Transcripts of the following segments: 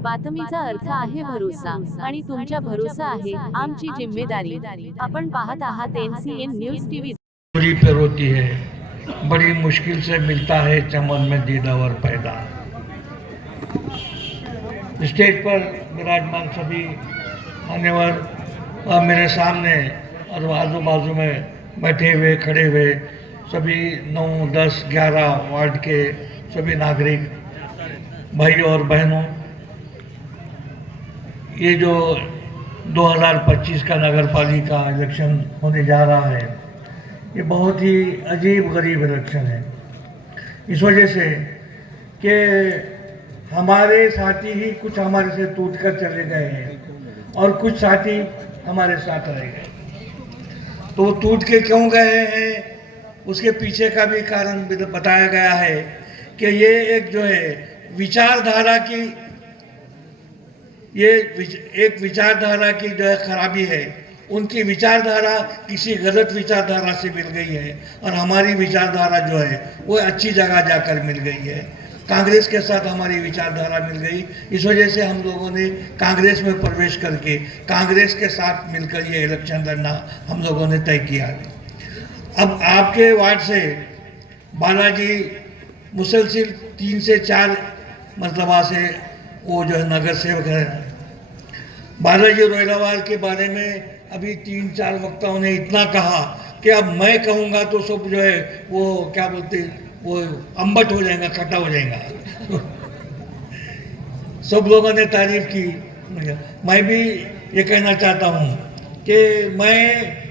बातमीचा अर्थ आहे भरोसा आणि तुमच्या भरोसा आहे आमची जिम्मेदारी। आपण पाहत आहात NCN न्यूज टीव्ही। दूरी पर होती है, बड़ी मुश्किल से मिलता है चमन में दीदावर पैदा। स्टेज पर विराजमान सभी मान्यवर और मेरे सामने और आजू बाजू में बैठे हुए खड़े हुए सभी 9, 10, 11 वार्ड के सभी नागरिक भाई और बहनों, ये जो 2025 का नगर पालिका इलेक्शन होने जा रहा है, ये बहुत ही अजीब गरीब इलेक्शन है। इस वजह से कि हमारे साथी ही कुछ हमारे से टूट कर चले गए हैं और कुछ साथी हमारे साथ रह गए। तो वो टूट के क्यों गए हैं, उसके पीछे का भी कारण बताया गया है कि ये एक जो है विचारधारा की, ये एक विचारधारा की जो है खराबी है। उनकी विचारधारा किसी गलत विचारधारा से मिल गई है और हमारी विचारधारा जो है वो अच्छी जगह जाकर मिल गई है। कांग्रेस के साथ हमारी विचारधारा मिल गई, इस वजह से हम लोगों ने कांग्रेस में प्रवेश करके कांग्रेस के साथ मिलकर ये इलेक्शन लड़ना हम लोगों ने तय किया। अब आपके वार्ड से बालाजी मुसलसिल 3 से 4 मरतबा से वो जो है नगर सेवक है। बालाजी रोयलावाल के बारे में अभी 3-4 वक्ताओं ने इतना कहा कि अब मैं कहूँगा तो सब जो है वो क्या बोलते, वो अम्बट हो जाएगा, खट्टा हो जाएगा। सब लोगों ने तारीफ की। मैं भी ये कहना चाहता हूँ कि मैं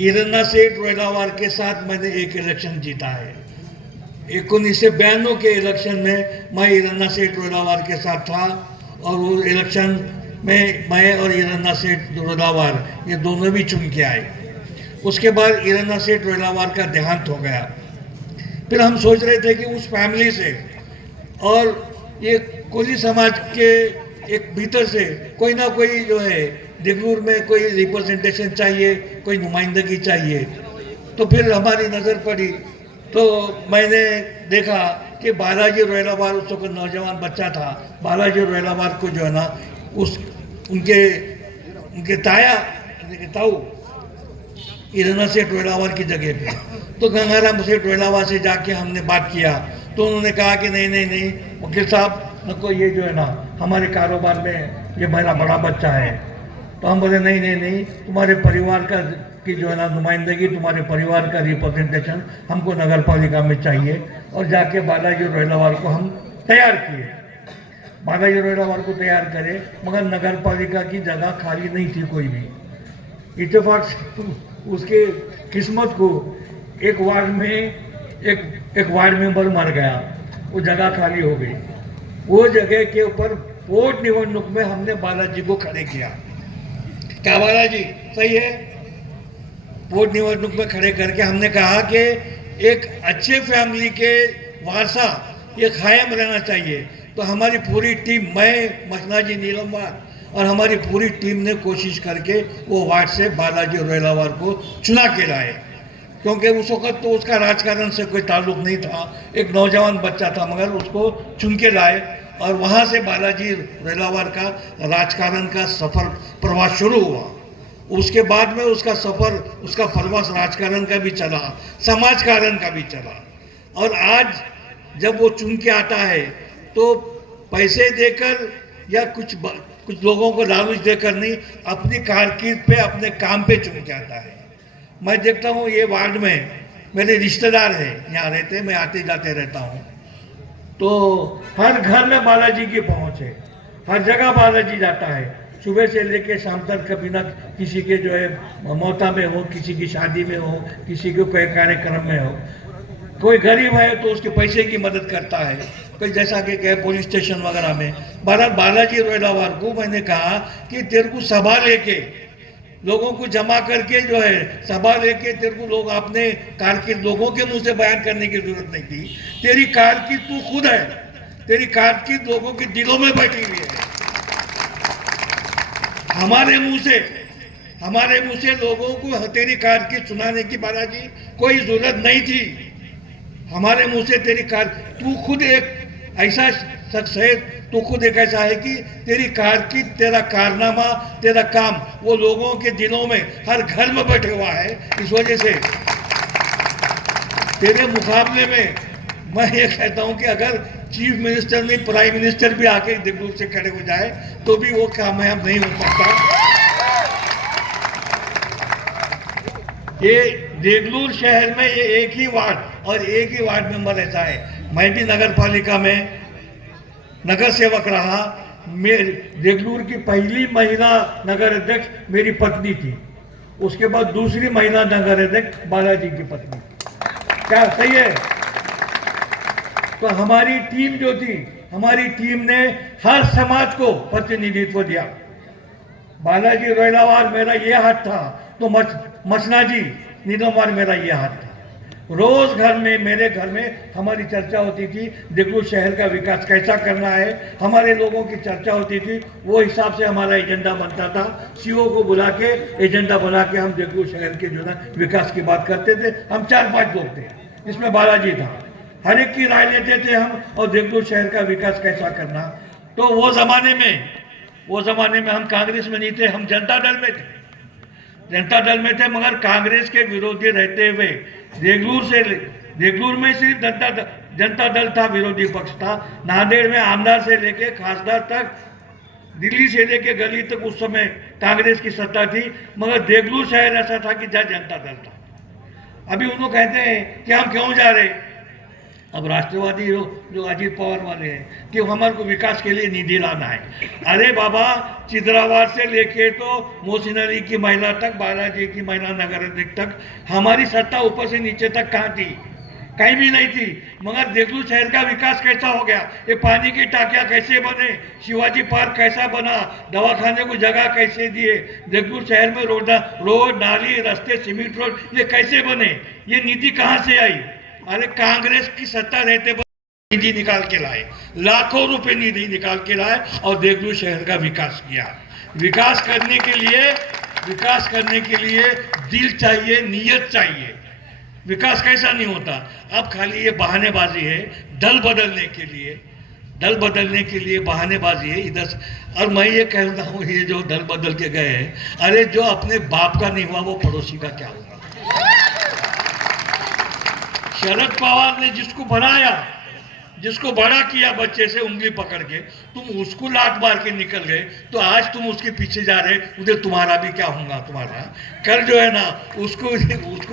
ईरन्ना सेठ रोयलावाल के साथ मैंने एक इलेक्शन जीता है। 1992 के इलेक्शन में मैं ईरन्ना सेठ रोयलावाल के साथ था और वो इलेक्शन में मैं और ईरन्ना सेठ रोयलावाल ये दोनों भी चुन के आए। उसके बाद ईरन्ना सेठ रोयलावाल का देहांत हो गया। फिर हम सोच रहे थे कि उस फैमिली से और ये कोली समाज के एक भीतर से कोई ना कोई जो है देगलूर में कोई रिप्रेजेंटेशन चाहिए, कोई नुमाइंदगी चाहिए। तो फिर हमारी नज़र पड़ी तो मैंने देखा कि बालाजी रोयलावाल उस वक्त नौजवान बच्चा था। बालाजी रोयलावाल को जो है ना उनके ताऊ ईरन्ना सेठ रोयलावाल की जगह पे, तो गंगाराम सेठ रोयलावाल से जाके हमने बात किया तो उन्होंने कहा कि नहीं वकील साहब नको, ये जो है ना हमारे कारोबार में ये मेरा बड़ा बच्चा है। तो हम बोले नहीं, तुम्हारे परिवार का की जो है ना नुमाइंदगी, तुम्हारे परिवार का रिप्रेजेंटेशन हमको नगर पालिका में चाहिए। और जाके बालाजी रोयलावाल को हम तैयार किए। बालाजी रोयलावाल को तैयार करे, मगर नगर पालिका की जगह खाली नहीं थी कोई भी। इत्तेफाक उसके किस्मत को एक वार्ड में एक वार्ड मेंबर मर गया, वो जगह खाली हो गई। वो जगह के ऊपर वोट निवडणूक में हमने बालाजी को खड़े किया। क्या बालाजी सही है? वोट निवडणूक में खड़े करके हमने कहा कि एक अच्छे फैमिली के वारसा ये कायम रहना चाहिए। तो हमारी पूरी टीम, मैं मखनाजी नीलमवार और हमारी पूरी टीम ने कोशिश करके वो वार्ड से बालाजी रोयलावाल को चुना के लाए, क्योंकि उस वक्त तो उसका राजकारण से कोई ताल्लुक नहीं था, एक नौजवान बच्चा था, मगर उसको चुन के लाए और वहाँ से बालाजी रोयलावाल का राजकारण का सफ़र प्रवास शुरू हुआ। उसके बाद में उसका सफ़र, उसका प्रवास राजकारण का भी चला, समाजकारण का भी चला। और आज जब वो चुन के आता है तो पैसे देकर या कुछ लोगों को लालच देकर नहीं, अपनी कारकिर्द पे, अपने काम पे चुन के आता है। मैं देखता हूँ ये वार्ड में मेरे रिश्तेदार हैं, यहाँ रहते हैं, मैं आते जाते रहता हूँ, तो हर घर में बालाजी की पहुँच है, हर जगह बालाजी जाता है। सुबह से लेके शाम तक कभी ना किसी के जो है मौता में हो, किसी की शादी में हो, किसी के कोई कार्यक्रम में हो, कोई गरीब है तो उसके पैसे की मदद करता है, कोई जैसा कि क्या पुलिस स्टेशन वगैरह में। बालाजी रोयलावाल को मैंने कहा कि तेरे को सभा लेके लोगों को जमा करके जो है सभा लेके तेरे को लोग अपने कारकिर्द लोगों के मुंह से बयान करने की जरूरत नहीं थी। तेरी कारकिर्द तू खुद है, तेरी कारकिर्द लोगों के दिलों में बैठी हुई है। हमारे मुंह से लोगों को तेरी कारकिर्द सुनाने की बालाजी कोई जरूरत नहीं थी। हमारे मुंह से तेरी कार, तू खुद एक ऐसा शख्स है, तो खुद एक ऐसा है कि तेरी कारकिर्द, तेरा कारनामा, तेरा काम वो लोगों के दिलों में हर घर में बैठे हुआ है। इस वजह से तेरे मुकाबले में मैं ये कहता हूं कि अगर चीफ मिनिस्टर नहीं, प्राइम मिनिस्टर भी आके देगलूर से खड़े हो जाए तो भी वो कामयाब नहीं हो सकता। ये देगलूर शहर में ये एक ही वार्ड और एक ही वार्ड मेंबर ऐसा है। मैं भी नगर पालिका में नगर सेवक रहा। देगलूर की पहली महिला नगर अध्यक्ष मेरी पत्नी थी, उसके बाद दूसरी महिला नगर अध्यक्ष बालाजी की पत्नी। क्या सही है? तो हमारी टीम जो थी, हमारी टीम ने हर समाज को प्रतिनिधित्व दिया। बालाजी रोयलावार मेरा ये हाथ था, तो मसना जी नीलमवार मेरा ये हाथ था। रोज घर में, मेरे घर में हमारी चर्चा होती थी, देगलूर शहर का विकास कैसा करना है, हमारे लोगों की चर्चा होती थी। वो हिसाब से हमारा एजेंडा बनता था। सीओ को बुला के एजेंडा बना के हम देगलूर शहर के जो ना विकास की बात करते थे। हम 4-5 लोग थे, इसमें बालाजी था। हर एक की राय लेते थे हम, और देगलूर शहर का विकास कैसा करना। तो वो जमाने में हम कांग्रेस में नहीं थे, हम जनता दल में थे। जनता दल में थे, मगर कांग्रेस के विरोधी रहते हुए देगलूर में सिर्फ जनता दल था, विरोधी पक्ष था। नांदेड़ में आमदार से लेके खासदार तक, दिल्ली से लेके गली तक उस समय कांग्रेस की सत्ता थी, मगर देगलूर शहर ऐसा था कि जहाँ जनता दल था। अभी उन्होंने कहते हैं कि हम क्यों जा रहे, अब राष्ट्रवादी जो अजीत पवार वाले हैं कि हमारे को विकास के लिए निधि लाना है। अरे बाबा, चिदरावार से लेके तो मोहसिन अली की महिला तक, बालाजी की महिला नगर अध्यक्ष तक, हमारी सत्ता ऊपर से नीचे तक कहाँ थी? कहीं भी नहीं थी। मगर देगलूर शहर का विकास कैसा हो गया, ये पानी की टाकियां कैसे बने, शिवाजी पार्क कैसा बना, दवाखाने को जगह कैसे दिए, देगलूर शहर में रोड नाली रास्ते सीमेंट रोड ये कैसे बने, ये निधि कहाँ से आई? अरे कांग्रेस की सत्ता रहते निधि निकाल के लाए, लाखों रुपए निधि निकाल के लाए और देगलूर शहर का विकास किया। विकास करने के लिए दिल चाहिए, नियत चाहिए। विकास कैसा नहीं होता। अब खाली ये बहानेबाजी है, दल बदलने के लिए बहानेबाजी है इधर से। और मैं ये कहता हूँ, ये जो दल बदल के गए हैं, अरे जो अपने बाप का नहीं हुआ वो पड़ोसी का क्या होगा? शरद पवार ने जिसको बनाया, जिसको बड़ा किया बच्चे से उंगली पकड़ के, तुम उसको लात मार के निकल गए, तो आज तुम उसके पीछे जा रहे, उधर तुम्हारा भी क्या होगा? तुम्हारा कल जो है ना, उसको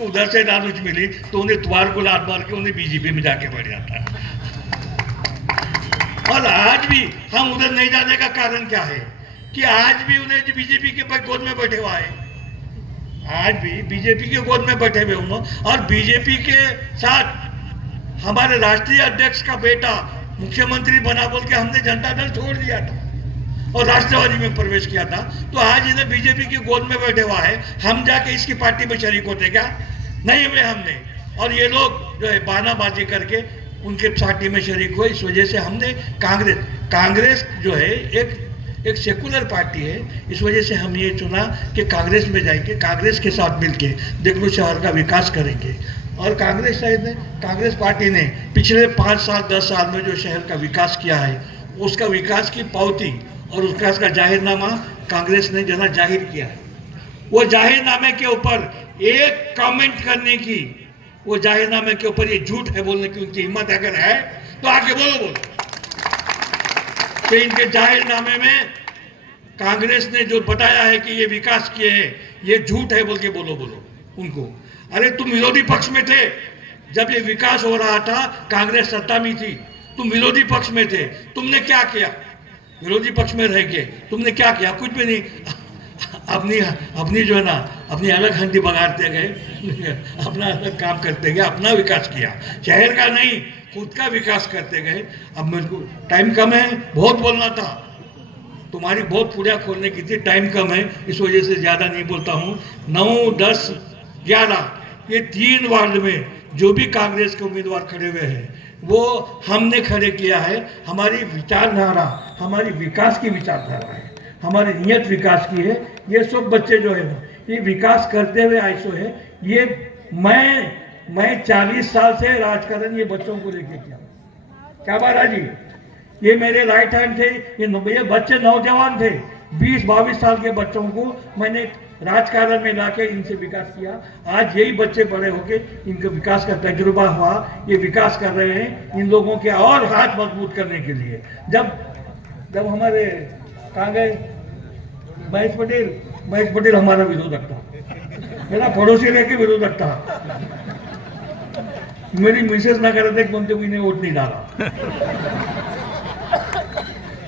उधर से नानुज मिली तो उन्हें तुम्हारे को लात मार के उन्हें बीजेपी में जाके बैठ जाता है। और आज भी हम उधर नहीं जाने का कारण क्या है कि आज भी उन्हें बीजेपी के गोद में बैठे हुआ है, आज भी बीजेपी के गोद में बैठे हुए उन्होंने। और बीजेपी के साथ हमारे राष्ट्रीय अध्यक्ष का बेटा मुख्यमंत्री बना बोल के हमने जनता दल छोड़ दिया था और राष्ट्रवादी में प्रवेश किया था। तो आज इन्हें बीजेपी की गोद में बैठे हुआ है, हम जाके इसकी पार्टी में शरीक होते क्या? नहीं हुए हमने। और ये लोग जो है बहानाबाजी करके उनके पार्टी में शरीक हुए। इस वजह से हमने कांग्रेस जो है एक सेकुलर पार्टी है, इस वजह से हम ये चुना कि कांग्रेस में जाएंगे, कांग्रेस के साथ मिलके देगलूर शहर का विकास करेंगे। और कांग्रेस पार्टी ने पिछले 5 साल 10 साल में जो शहर का विकास किया है, उसका विकास की पावती और उसका जाहिरनामा कांग्रेस ने जना जाहिर किया है। वो जाहिरनामे के ऊपर एक कमेंट करने की, वो जाहिरनामे के ऊपर ये झूठ है बोलने की उनकी हिम्मत अगर है तो आगे बोलो कि इनके जाहिरनामे में कांग्रेस ने जो बताया है कि ये विकास किए हैं, ये झूठ है बोल के बोलो उनको। अरे तुम विरोधी पक्ष में थे जब ये विकास हो रहा था, कांग्रेस सत्ता में थी, तुम विरोधी पक्ष में थे, तुमने क्या किया? विरोधी पक्ष में रह के तुमने क्या किया? कुछ भी नहीं। अपनी जो है ना, अपनी अलग हंडी बगाड़ते गए, अपना अलग काम करते गए, अपना विकास किया, शहर का नहीं खुद का विकास करते गए। अब मेरे को टाइम कम है, बहुत बोलना था, तुम्हारी बहुत पूजा खोलने की थी, टाइम कम है, इस वजह से ज़्यादा नहीं बोलता हूँ। 9, 10, 11 ये 3 वार्ड में जो भी कांग्रेस के उम्मीदवार खड़े हुए हैं वो हमने खड़े किया है। हमारी विचारधारा, हमारी विकास की विचारधारा है, हमारी नियत विकास की है। ये सब बच्चे जो है ना, ये विकास करते हुए ऐसो है। ये मैं 40 साल से राजकारण ये बच्चों को लेके किया। क्या बात है जी? ये मेरे राइट हैंड थे, ये बच्चे नौजवान थे, 20-22 साल के बच्चों को मैंने राजकारण में लाके इनसे विकास किया। आज यही बच्चे बड़े होके इनका विकास का तजुर्बा हुआ, ये विकास कर रहे हैं इन लोगों के और हाथ मजबूत करने के लिए। जब हमारे कहाँ गए महेश पटेल हमारा विरोधक था, मेरा पड़ोसी रह के विरोधक था। मेरी मिसेस ना करे थे बोलते इन्हें वोट नहीं डाला,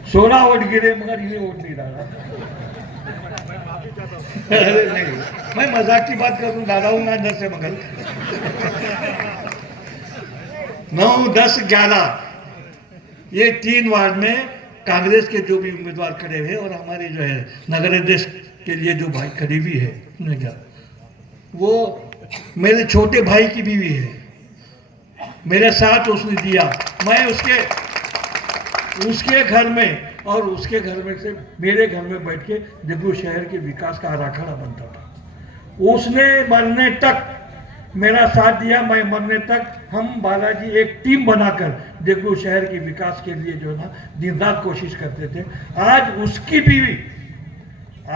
16 वोट गिरे मगर इन्हें वोट नहीं डाला। अरे नहीं, मैं मजाक की बात कर रहा हूँ, डाला हूँ ना अंदर से मगर 9, 10, 11 ये 3 वार्ड में कांग्रेस के जो भी उम्मीदवार खड़े हुए और हमारे जो है नगर अध्यक्ष के लिए जो भाई खड़ी हुई है क्या वो मेरे छोटे भाई की बीवी है, मेरे साथ उसने दिया। मैं उसके घर में और उसके घर में से मेरे घर में बैठ के देवघर शहर के विकास का आराखड़ा बनता था। उसने मरने तक मेरा साथ दिया, मैं मरने तक हम बालाजी एक टीम बनाकर देवघर शहर के विकास के लिए जो है ना दिन रात कोशिश करते थे। आज उसकी बीवी,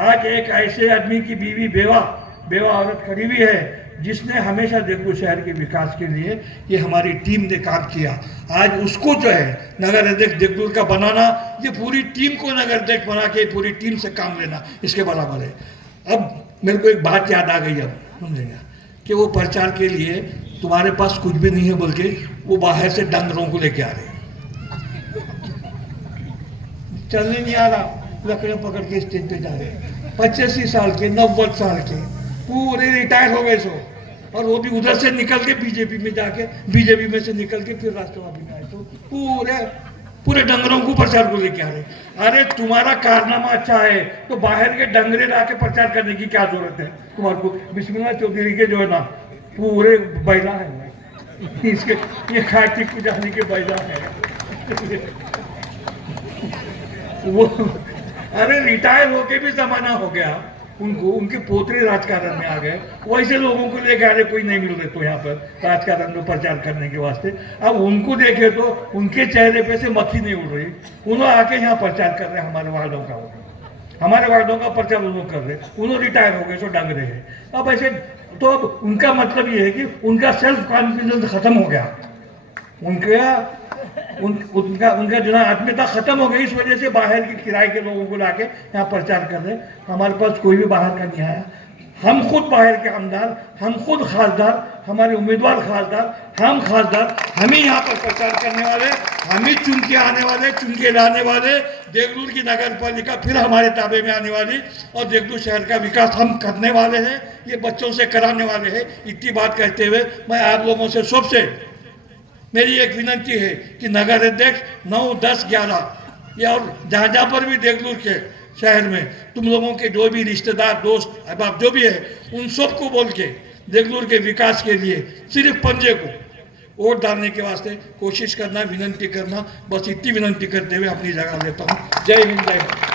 आज एक ऐसे आदमी की बीवी बेवा औरत खड़ी हुई है जिसने हमेशा देवघर शहर के विकास के लिए ये हमारी टीम ने काम किया। आज उसको जो है नगर अध्यक्ष देवघर का बनाना, ये पूरी टीम को नगर अध्यक्ष बना के पूरी टीम से काम लेना इसके बराबर है। अब मेरे को एक बात याद आ गई, अब समझेंगे कि वो प्रचार के लिए तुम्हारे पास कुछ भी नहीं है बोल के वो बाहर से डंगरों को लेके आ रहे, चलने नहीं आ रहा, लकड़ियां पकड़ के स्टेज पे जा रहे, 85 साल के 90 साल के पूरे रिटायर हो गए सो, और वो भी उधर से निकल के बीजेपी में जाके बीजेपी में से निकल के फिर राष्ट्रवादी में आए, तो पूरे डंगरों को प्रचार को लेके आ रहे। अरे तुम्हारा कारनामा अच्छा है तो बाहर के डंगरे ला के प्रचार करने की क्या जरूरत है तुम्हारे को। बिस्मिल्लाह चौधरी के जो है ना पूरे बैला है, इसके ये खाटी को जाने के बैला है वो। अरे रिटायर होके भी जमाना हो गया उनको, उनके पोतरे राजकारण में आ गए, वैसे लोगों को लेकर आ रहे, कोई नहीं मिल रहे तो यहाँ पर राजकारण में प्रचार करने के वास्ते। अब उनको देखे तो उनके चेहरे पे से मक्खी नहीं उड़ रही, उन्होंने आके यहाँ प्रचार कर रहे हैं, हमारे वार्डों का प्रचार उन्होंने कर रहे, उन्होंने रिटायर हो गए सो डंग रहे हैं। अब ऐसे तो अब उनका मतलब ये है कि उनका सेल्फ कॉन्फिडेंस खत्म हो गया, उनका जो आत्मीयता खत्म हो गई, इस वजह से बाहर के किराए के लोगों को लाके यहाँ प्रचार कर रहे। हमारे पास कोई भी बाहर का नहीं आया, हम खुद बाहर के आमदार, हम खुद खासदार, हमारे उम्मीदवार खासदार, हम खासदार, हम ही यहाँ पर प्रचार करने वाले, हम ही चुन के आने वाले, चुन के लाने वाले, देवघर की नगर पालिका फिर हमारे ताबे में आने वाली और देवघर शहर का विकास हम करने वाले हैं, ये बच्चों से कराने वाले हैं। इतनी बात कहते हुए मैं आप लोगों से सबसे मेरी एक विनती है कि नगर अध्यक्ष 9, 10, 11 या और जहाँ पर भी देवघर के शहर में तुम लोगों के जो भी रिश्तेदार, दोस्त, अहबाब जो भी है, उन सबको बोल के देवघर के विकास के लिए सिर्फ पंजे को वोट डालने के वास्ते कोशिश करना, विनती करना, बस इतनी विनती करते हुए अपनी जगह लेता हूँ। जय हिंद, जय भारत।